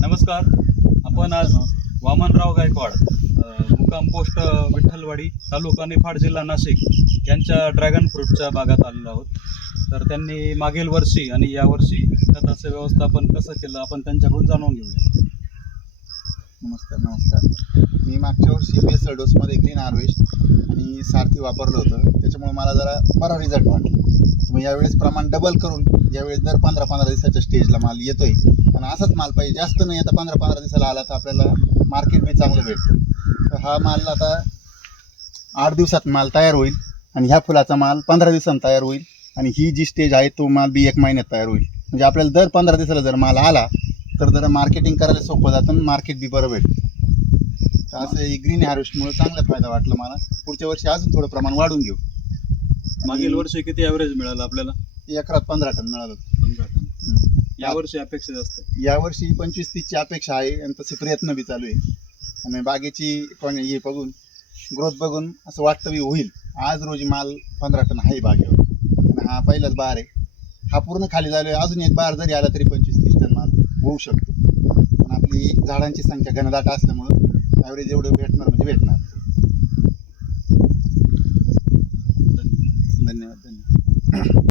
नमस्कार. आपण आज वामनराव गायकवाड अ, मुक्काम पोस्ट विठ्ठलवाडी तालुका निफाड जिल्हा नाशिक यांच्या ड्रॅगन फ्रूटच्या बागात आलेलो आहोत. तर त्यांनी मागील वर्षी आणि यावर्षी खताचं व्यवस्थापन कसं केलं आपण त्यांच्याकडून जाणून घेऊया. नमस्कार नमस्कार. मी मागच्या वर्षी बेसल डोसमध्ये ग्रीन हार्वेस्ट आणि सारथी वापरलं होतं. त्याच्यामुळे मला जरा बरा रिझल्ट वाटला. मग यावेळेस प्रमाण डबल करून यावेळेस दर पंधरा पंधरा दिवसाच्या स्टेजला माल येतोय. आणि असाच माल पाहिजे. जास्त नाही आता पंधरा पंधरा दिवसाला आला तर आपल्याला मार्केट बी चांगलं भेटतं. तर हा माल आता आठ दिवसात माल तयार होईल आणि ह्या फुलाचा माल पंधरा दिवसांत तयार होईल आणि ही जी स्टेज आहे तो माल बी एक महिन्यात तयार होईल. म्हणजे आपल्याला दर पंधरा दिवसाला जर माल आला तर जरा मार्केटिंग करायला सोपं जातं आणि मार्केट बी बरं भेटतं. तर असं ग्रीन हार्वेस्टमुळे चांगला फायदा वाटला मला. पुढच्या वर्षी अजून थोडं प्रमाण वाढून घेऊ. मागील वर्षी किती ॲव्हरेज मिळालं आपल्याला? एकरात पंधरा टन मिळालं. पंधरा टन. यावर्षी अपेक्षा जास्त. यावर्षी पंचवीस तीसची अपेक्षा आहे आणि तसे प्रयत्न बी चालू आहे. आणि बागेची पण हे बघून ग्रोथ बघून असं वाटतं बी होईल. आज रोजी माल पंधरा टन आहे बागेवर. आणि हा पहिलाच बार आहे. हा पूर्ण खाली झालो आहे अजून एक बार जरी आला तरी पंचवीस तीस टन माल होऊ शकतो. पण आपली झाडांची संख्या घनदाट असल्यामुळं ॲव्हरेज एवढं भेटणार म्हणजे भेटणार. धन्यवाद धन्यवाद.